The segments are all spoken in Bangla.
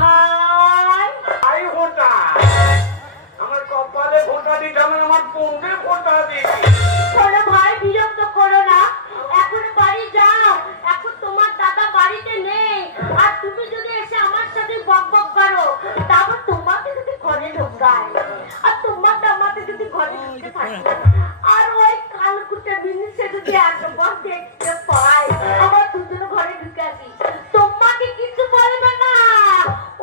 ভাই ভাই ফোঁটা আমার কপালে ফোঁটা দিতে আমার পৌঁছে ফোঁটা দিই। শোনো ভাই, বিরক্ত করো না, এখন বাড়ি যাও। এখন তোমার দাদা বাড়িতে নেই, আর তুমি যদি এসে আমার সাথে বক বক করো, তারপর তোমাকে যদি ঘরে ঢোকায়, আর তোমার দামাতে যদি ঘরে ঢুকতে থাকে, আর ওই কালকুটে জিনিসে যদি একবার দেখতে পাই, আমার দুজনে ঘরে ঢুকে আসি, তোমাকে কিছু বলবে না।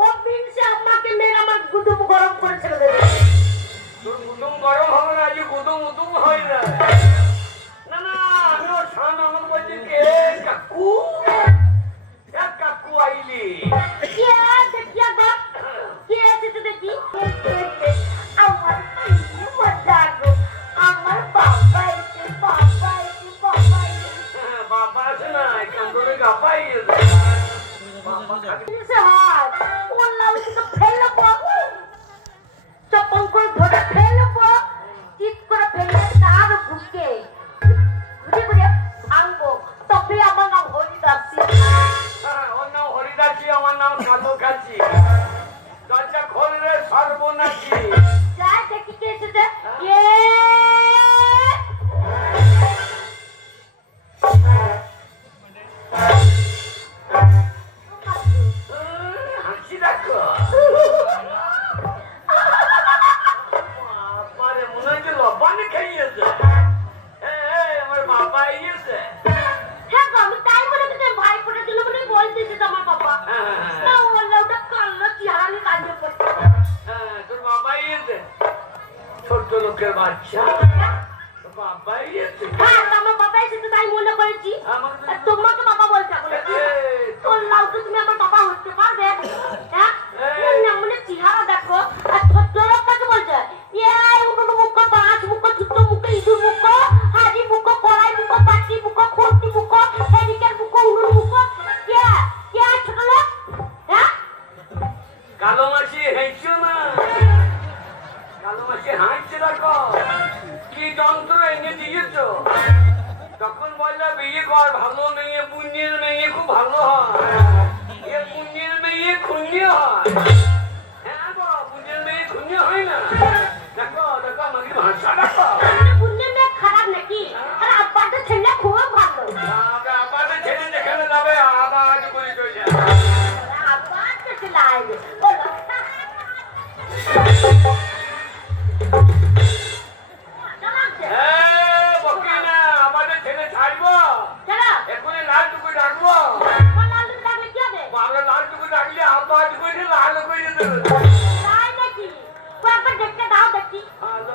ও মিনসে আমাকে মেরে আমার গুদুম গরম করে ছেড়ে দেবে। তোর গুদুম গরম হবে না, যে গুদুম উদুম হয় না। না না, আমি ওর সান আমাকে বলছি কে কাকু, এক কাকু আইলি। কে দেখিয়া গো, কে এসেছে দেখি। আমার কি মজা গো, আমার বাবা এসে, বাবা এসে, বাবা এসে। বাবা আছে না, কান্দরে গাপাই গেছে। বাবা খালি কিসে হয়? ওল্লা উঠে ফেলবো, চপল করে ধরে ফেলবো, চিৎ করে ফেলে তার বুকে ঘুরে ঘুরে ভাঙবো, তবে আমার নাম হরিদাস। ওর নাম হরিদাসী, আমার নাম কালো কাছি। দরজা খোল রে সর্বনাশী। যাই দেখি কে এসেছে। এ হাসি দেখো। বাবারে, মনে হচ্ছে লবানি খাইয়েছে। আমার বাবা আইয়েছে। হ্যাঁ গো, আমি তাই বলে তোকে ভাই ফোটার জন্য বলে বলতেছি তো আমার বাবা। না ওল্লা ওটা কান্না চিহারানি কাজে করছে। তোর বাবা আইয়েছে। ছোট্ট লোকের বাচ্চা, তোর বাবা আইয়েছে। হ্যাঁ, আমার বাবা এসেছে তাই মনে করেছি। আর তোমাকে বাবা বলতে বলেছি। ওল্লাও তো তুমি আমার বাবা হতে পারবে? হ্যাঁ, মনে চেহারা দেখো, আর ছোট্ট লোক কাকে বলছে? এই উনুন মুখ, বাঁশ মুখ, ছোট্ট মুখ, ইঁদুর মুখ, হাড়ি মুখ, কড়াই মুখ, পাটি মুখ, খন্তি মুখ, হেরিকের মুখ, উনুন মুখ। কে কে ছোট লোক? হ্যাঁ, কালো মাসি হেঁচো না, কালো মাসি হাঁটছে দেখো। কি যন্ত্র এনে দিয়েছ। তখন বললো বিয়ে কর, ভালো মেয়ে, পুণ্যের মেয়ে খুব ভালো হয়। এ পুণ্যের মেয়ে খুঁজে হয়। হ্যাঁ গো, পুণ্যের মেয়ে খুঁজে হয় না। দেখো দেখো আমাকে ভাষা দেখো। আমাদের পুণ্যের মেয়ে খারাপ নাকি? আর আব্বাটা ছেলে খুব ভালো। আবার ছেলে যেখানে যাবে আবার করে চলে। আব্বার তো ছেলে আইবে, বলো। বকি না, আমাদের ছেলে ছাড়বো। চলো, এখনই লাল টুকু ডাকবো। লালু ডাকলে কি হবে? আমরা লাল টুকু ডাকলে আবার করে লাল করে দেবে। তাই নাকি? একবার দেখতে দাও দেখি। ভালো,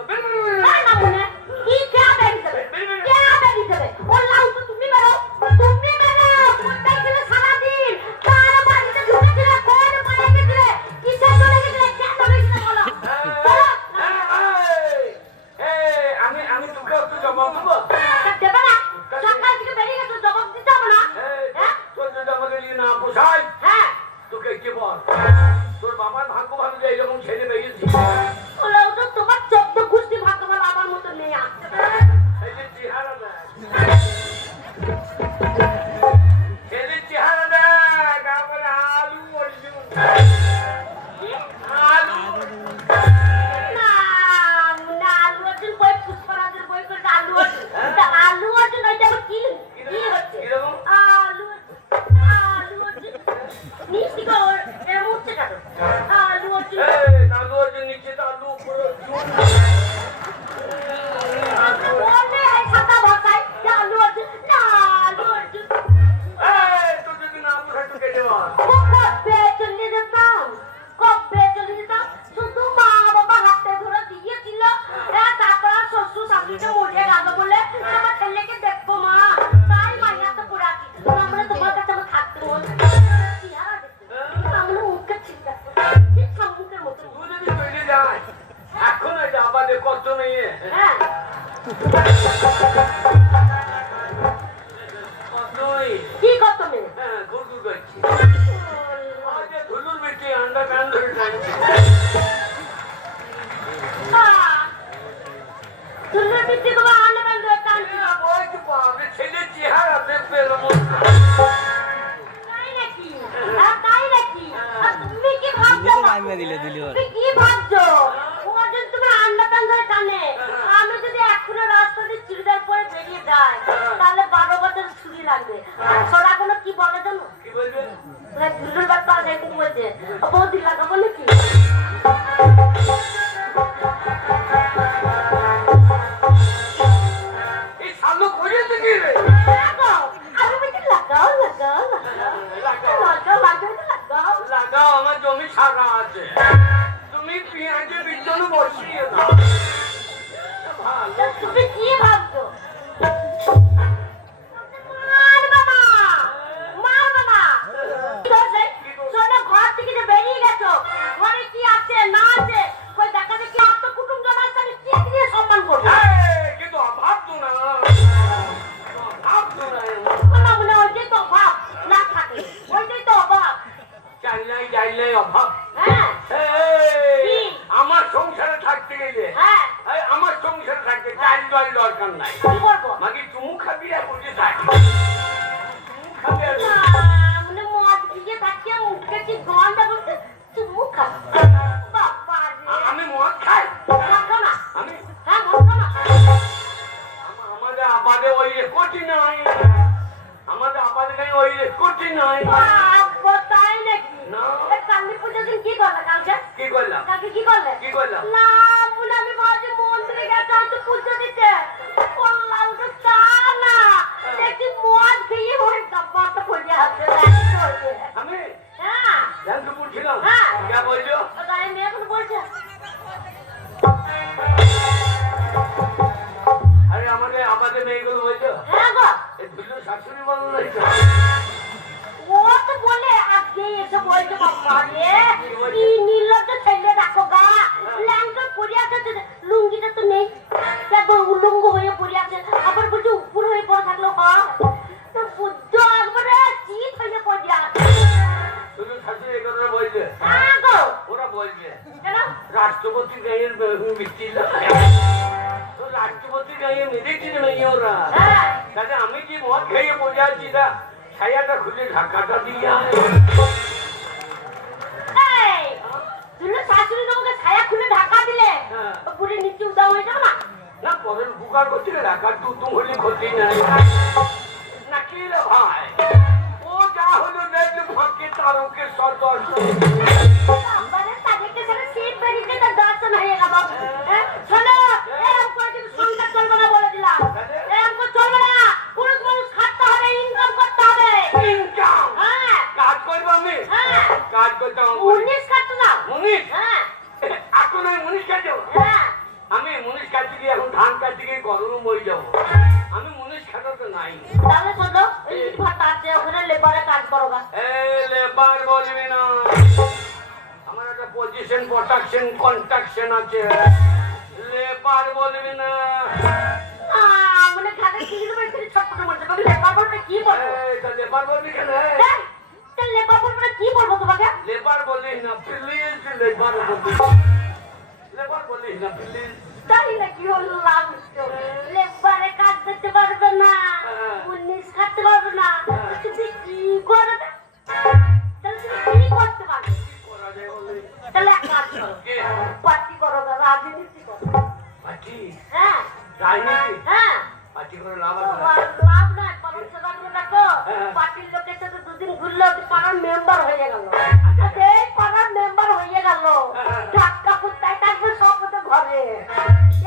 তাই না মনে? কি কে বেরিয়ে যাবে? কে বেরিয়ে যাবে? ওল্লাউ তো তুমি বেরো, তুমি বেরো। কোথায় ছিলে সারাদিন? কার বাড়িতে ঢুকেছিলে? কোন বাড়ি গেছিলে? কিসে চলে গেছিলে? কে চলে গেছিলে বলো? বলো। আমি তোকে একটু জবাব দেবো। দেবে না? সকাল থেকে বেরিয়ে গেছো, জবাব দিতে হবে না? হ্যাঁ? তোর যদি আমাকে নিয়ে না পোষায়, হ্যাঁ। তোকে কি বল? তোর বাবার ভাগ্য ভালো যে এরকম ছেলে পেয়েছি। ওল্লাউ তো তোমার 14 গুষ্টি ভাগ্য ভালো, আমার মতো নেই আসছে। এই যে চেহারা দেখ, ছেলের চেহারা দেখ, আমার আলু অর্জুন, আলু। না, না, আলু অর্জুন বই, পুষ্পরাজের বই করে আলু অর্জুন। তা আলু অর্জুন ওইটা আবার কি? কি হচ্ছে? কিরকম? আলু আলু অর্জুন মিষ্টি গো, এরকম হচ্ছে কেন? আলু অর্জুন আলু অর্জুন নিচে তো আলু উপরে অর্জুন। বলে এই সাদা ভাষায় যে আলু অর্জুন, না আলু অর্জুন। তোর যদি না পোষায় তো কেটে বল। কবে চলে যেতাম, কবে চলে যেতাম, শুধু মা বাবা হাতে ধরে দিয়েছিল। তারপর আর শ্বশুর শাশুড়িকে মরে গেল বলে আমার ছেলেকে দেখবো মা, তাই মাইয়াতে পড়ে আছি। আমরা তোমার কাছে আমার থাকতে মন চেহারা দেখতে, আমরা মুখে ঠিক আছে, ঠিক শামুকের মতো। তুই যদি তৈরি যাস, এখন এটা আমাদের কষ্ট নেই। হ্যাঁ, কতই? কি করতো মেয়ে? হ্যাঁ, গুড়গুড় করছি। আজ যে ধুলুর বেটি আন্ডা কান ধরে টানছে। তুলে দিচ্ছি তোমার আনে বেঁধে টানছি। ওই তো বাবা, ছেলের চেহারা দেখবে এরকম। তাই নাকি? তাই নাকি? আর তুমি কি মাইমা দিল দিল তুমি কি ভাবছো তোমার যদি তোমার আন্ডা টান্ডা টানে আমি যদি এখনো রাস্তা দিয়ে চুড়িদার পরে বেরিয়ে যাই তাহলে 12 বছর ছুরি লাগবে আর ছোড়া কোনো কি বলে জানো কি বলবে দুলুর বাচ্চা দেখতে বলছে বৌদি লাগাবো নাকি এই সামনে করেছে কি রে লাগাও আমি বলছি লাগাও লাগাও লাগাও লাগাও লাগাও লাগাও লাগাও আমার জমি সারা আছে তুমি পেঁয়াজের বিচন বসিয়ে দাও ভালো তুমি কি ভাবছো মার বাবা মার বাবা শোনো ঘর থেকে যে বেরিয়ে গেছো ঘরে কি আছে না আছে কই দেখা দেখি আত্মকুটুম জনার সাথে কি দিয়ে সম্মান করবো এই, কিন্তু অভাব তো না অভাব তো না না মনে ওইটাই তো অভাব না থাকে ওইটাই তো অভাব চাইলাই অভাব হ্যাঁ এই, কি? আমার সংসারে থাকতে গেলে হ্যাঁ এই, আমার সংসারে থাকতে চাল জল দরকার নাই কি করবো মাকে চুমু খাবি আর বসে থাকি চুমু খাবি আর না, মানে মদ দিয়ে থাকে মুখে কি গন্ধ বলতে চুমু খা বাবা রে আমি মদ খাই মদ খা না আমি হ্যাঁ মদ খা না আমাদের আবাদে ওই রেকর্ডই নাই আমাদের আবাদে নাই ওই রেকর্ডই নাই বাবা তাই নাকি না। এ কালী পূজার দিন কি করলে কালকে কি করলাম কালকে কি করলে কি করলাম না বলে আমি ভাবছি মন্দিরে গেছে হয়তো পুজো দিতে বললাম তো তা না দেখি মদ খেয়ে ওই গাব্বাটা পড়ে আছে আমি হ্যাঁ জানতে বলছিলাম হ্যাঁ। কে বলছো ও গায়ে মেয়ে এখন বলছে আরে আমাদের আবাদে মেয়েগুলো বলছো হ্যাঁ গো এই দুটো শাশুড়ি বলো রয়েছে ও তো বলে আজকে এসে বলছে বাবা রে কি নির্লজ্জ ছেলে রাখো গা ল্যাংটা পড়ে আছে তো লুঙ্গিটা তো নেই দেখো উলঙ্গ হয়ে পড়ে আছে আবার বলছে উপর হয়ে পড়ে থাকলো হয় তো বুদ্ধ একবারে চিত হয়ে পড়ে আছে শুধু শাশুড়ি এগুলো বলছে হ্যাঁ গো ওরা বলছে কেন রাষ্ট্রপতি গায়ের মিষ্টি তো রাষ্ট্রপতি গায়ে মেরেছিল মেয়ে ওরা হ্যাঁ তাহলে আমি কি মদ খেয়ে বসে আছি না ছায়াটা খুলে ঢাকাটা দিয়ে এই দুটো শাশুড়ি তোমাকে ছায়া খুলে ঢাকা দিলে হ্যাঁ। পুরে নিচে উদাও হয়ে যাও না না পরের উপকার করছি না ঢাকার তুম হলে ক্ষতি নাই না কি রে ভাই ও যা হলো দেখলে ফাঁকে তারকে সদর্শ আমারে তাদেরকে সারা সিট বেরিয়ে তার দর্শন হয়ে গেল হ্যাঁ শোনো এরকম করে কিন্তু সংসার চলবে না বলে দিলাম এরকম করে চলবে না পুরুষ মানুষ খাটতে হবে ইনকাম করতে হবে ইনকাম হ্যাঁ কাজ করবো আমি হ্যাঁ কাজ করতে হবে মুনিশ খাটতে দাও মুনিশ হ্যাঁ এখন আমি মুনিশ কাটে হ্যাঁ আমি মুনিশ কাটতে গিয়ে এখন ধান কাটতে গিয়ে গরমে মরে যাবো আমি মুনিশ খাটাতে নাই তাহলে শোনো ওই ইট ভাটা আছে ওখানে লেবারে কাজ করো গা লেবার বলবি না আমার একটা পজিশন প্রোটেকশন কন্ট্রাকশন আছে লেবার বলবি না মানে খাতে কি দেবে এখানে ছটপট করতে পারবে লেবার বলবে কি বলবো লেবার বলবি কেন হ্যাঁ তা লেবার বলবে কি বলবো তোমাকে লেবার বলিস না প্লিজ লেবার বলবি লেবার বলিস না প্লিজ তাই নাকি হলো লাভ লেবারে কাজ করতে পারবে না মুনিশ খাটতে পারবে না তুমি কি করবে তাহলে তুমি কি করতে পারবে করা যায় বলে তাহলে এক কাজ করো কে পার্টি করো না রাজনীতি করো পার্টি হ্যাঁ রাজনীতি হ্যাঁ পার্টি করে লাভ তো আছে লাভ নাই পাড়ার সবাইকে ডাকো পার্টির লোকের সাথে দুদিন ঘুরলো পাড়ার মেম্বার হয়ে গেল এই পাড়ার মেম্বার হয়ে গেল ধাক্কা কুত্তায় থাকবে সব ওদের ঘরে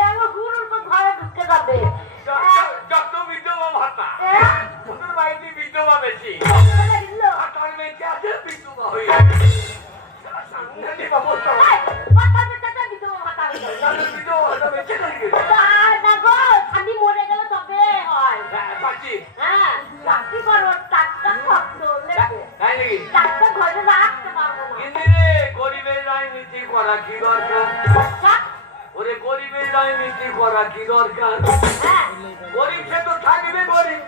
এমন ঘুরুর পর ঘরে ঢুকে যাবে যত বিধবা ভাতা ওদের বাড়িতে বিধবা বেশি ভাতার বেঁচে আছে বিধবা হয়ে সাংঘাতিক অবস্থা মাথা বেচাটা বিধবা মাথা বিধবা ভাতা বেঁচে থাকে না গো আমি মরে গেলে তবে হয় পাচ্ছি হ্যাঁ চাকরি করো টাকা কত লেগে তাই নাকি টাকা ঘরে রাখতে পারবো না কিন্তু রে গরিবের রাজনীতি করা কি দরকার আচ্ছা ওরে গরিবের রাজনীতি করা কি দরকার হ্যাঁ গরিব সে তো থাকবে গরিব